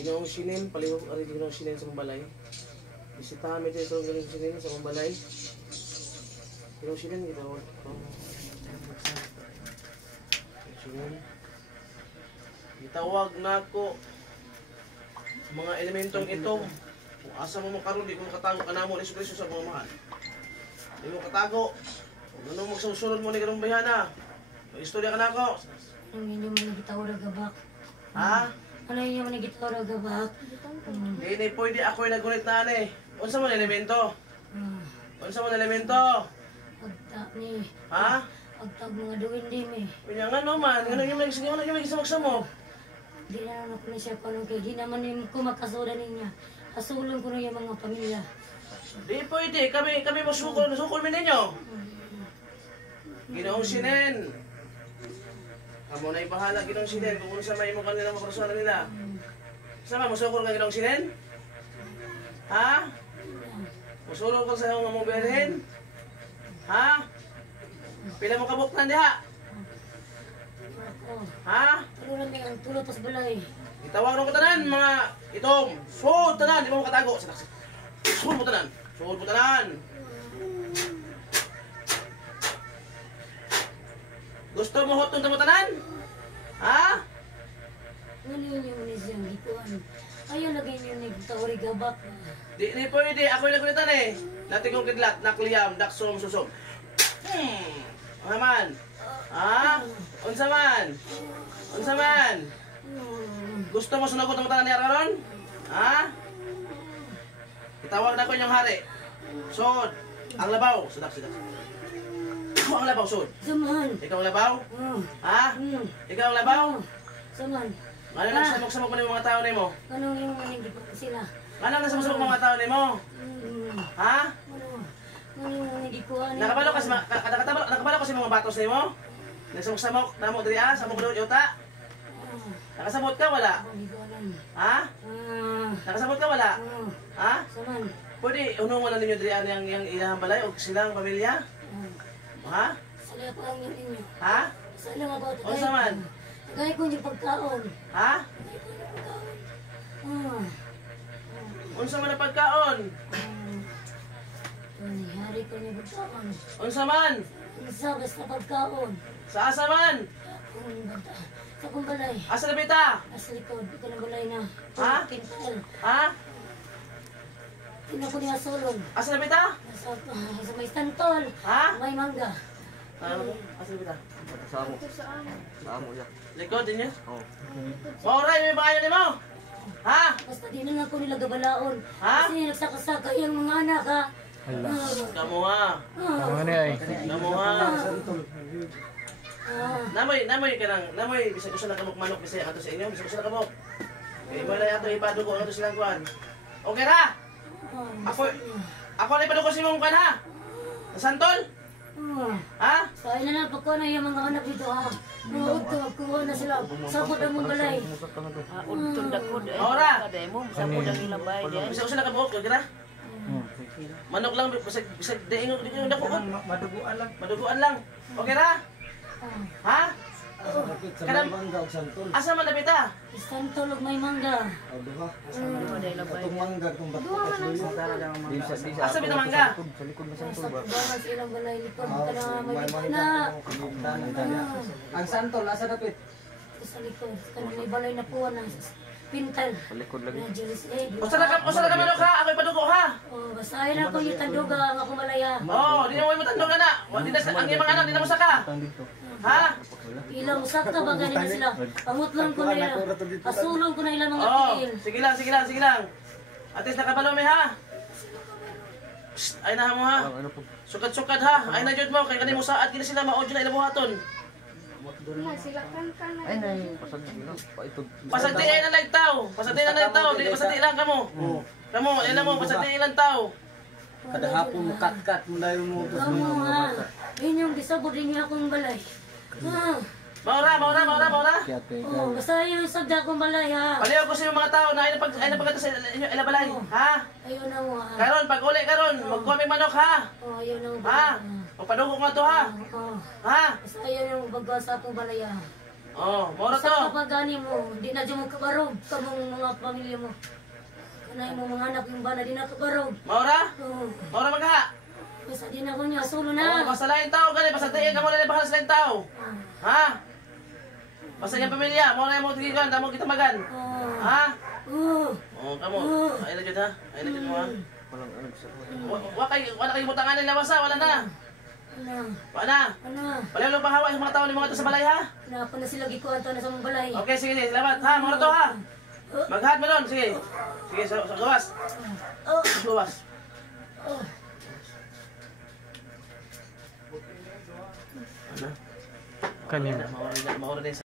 Ginoong sinin, palihog ari ginoong sinin sa Mambalay. Bisitahan mi dito ginoong sinin sa Mambalay. Ginoong sinin gitawag. Sinin. Gitawag nako mga elementong ito. Kung asa mo makaroon, di ko makatago kanamo ni Kristo sa mga mahal. Di mo katago. Kung ano magsusunod mo ni ganong bayana. Mag-istorya ka na ako. Ang inyo man gitawag gabak. Ha? Ano inyo man gitawag gabak? Hindi pwede ako yung nagunit na ano eh. Unsa mo na elemento? Unsa mo na elemento? Pagta ni. Ha? Pagtag mga duwin di mi. Kanya nga naman. Ano yung mag-isamaksa mo? Di na naman ko na siya panong kaya di naman ko makasuda niya. Asulong ko na yung mga pamilya. Di pwede. Kami masukol. Nasukol mo ninyo. Ginoong sinin. Kamu na ibahala ginoong sinin. Kung ano sa may mo kanila makarasuan nila. Sama, masukol ka ginoong sinin? Ha? Masulong ka sa iyong mga mobilhin? Ha? Pila mo kabuktan diha? Ha? Tulo lang ang tulot sa balay. Itawag nung katanan, mga itong suod tanan, di mo makatago. Suod mo tanan. Suod mo tanan. Gusto mo hotong mo tanan? Ha? Ano yun yung siyang gituan? Ayaw lagay niyo nagtawari gabak. Di pwede, ako yung nagulitan eh. Natin kong kidlat, nakliyam, daksom, susom. Ano man? Ha? Unsa man? Unsa man? Gusto mo sunagot ang tanan niya karon? Ha? Itawag na ko yung hari. Sod. Ang labaw. Sudak. Ako ang labaw, sod. Saman. Ikaw ang labaw? Ha? Ikaw ang labaw? Saman. Ano nagsamok-samok mo ng mga tao ni mo? Anong yung manigit sila? Ano nagsamok ng mga tao ni mo? Ha? Ano yung manigit ko? Nakabalo kasi mga batos ni mo? Nagsamok-samok na mo diri sa mo kuno yuta? Nakasabot ka wala? Ha? Nakasabot ka wala? Ha? Saman. Pwede unungan na ninyo diri yang ilang balay o silang pamilya? Ha? Sala ko ang ninyo. Ha? Sala nga ba ito? Unsa man? Gaya ko yung pagkaon. Ha? Unsa man ang pagkaon? Hari ko yung pagkaon. Unsa man? Isa basta pagkaon. Sa asa man? Sa kong balay. Asa na bita? Nasa likod. Ito na balay na. Ha? Pintal. Ha? Tina ko niya solon. Asa na bita? Sa may stantol. Ha? May mangga. Asa na bita? Sa amo ya. Likod din niya? Oo. Mauray, may bakayo ni mo? Ha? Basta di na lang ko nila gabalaon. Ha? Kasi nagsakasaka yung mga anak ha. Kamu ha? Ano ay? Kamu ha? Namoy ka nang, namoy, bisag gusto na kamok manok, bisag ato sa inyo, bisag gusto na kamok. Kaya mo na yato ipadugo ato silang kuhan. Okay ra? Ako na ipadugo si mong kuhan ha? Nasantol? Ha? Kaya na lang pagkuha na yung mga anak dito ha. Maudto, magkuha na sila. Sabot ang mong balay. Udtong dakod eh. Ora. Kada mo sabot ang ilang bay di. Bisag gusto na kamok, okay ra? Manok lang, bisag daingog din yung dako. Maduguan lang. Okay ra? Ha? Kanang asa man nabita? Istantol ug may mangga. Asa bita mangga? Sa likod na Sa bahay sa ilang balay likod ka na may na. Ang santol, nasa dapit? Sa likod. Kanang may balay na puwan ng pintal. Sa likod lagi. Na Jeris eh. Usa na ka manok ha? Ako ipadugo ha? Oh, basta ay na ko yung tanduga ang ako malaya. Oh, di na mo matandog na. Di na ang iyang mga anak di na mo saka. Ha? Ilang sakta ba ganin sila? Pamutlan ko na ila. Pasulong ko na ila mga Oh, tigil. sige lang. Atis nakabalo mi ha. Psst, ay na mo ha. Sukat ha. Ay na jud mo kay kani mo saad kini sila maudyo na ila buhaton. Ay, pasag nila. Pasagdi ay na nagtaw. Pasagdi na nagtaw, di pasagdi lang kamo. Kamo, ila mo pasagdi ilang tao. Kada hapon mo kat mo dahil mo. Kamu ha. Inyong gisabod din niya akong balay. Ha. Maura. Oh, basta yung sabda akong balay ha. Paliw ko sa mga tao na ay napagkata sa ila balay. Ha? Ayaw na mo ha. Karon pag uli karon, magkuha may manok ha. Oh, ayaw na mo. Ha? Pagpadugo ko nga to ha. Oh. Ha? Basta ayaw na mo bagwa sa akong balay ha. Oh, moro Sa to. kapag gani mo, di na dyan mo kabarog, kamong mga pamilya mo. Kanay mo mga anak yung bana, di na kabarog. Maura? Oo. Maura magha. Basta di na ko niya, sulo Oh, na. basta lain tao gani, basta tiyan ka mo na bahal sa lain tao. Ha? Basta yung pamilya, mo na mo tigigan, damo kita magan. Oo. Ha? Oo. Oh, kamo. Ay na jud ha. Ay na jud mo ha. Walang ano sa Wala kay butangan lawas ha, wala na. Ano? Wala na. Ano? Wala lang pahawa sa mga tao ni mga to sa balay ha. Ako na sila gikuhan to na sa mong balay. Okay, sige, sige, salamat ha, mga to ha. Maghat mo doon, sige. Sige, sa gawas. Oh. Gawas. Oh. Ano? Kanina. Maura din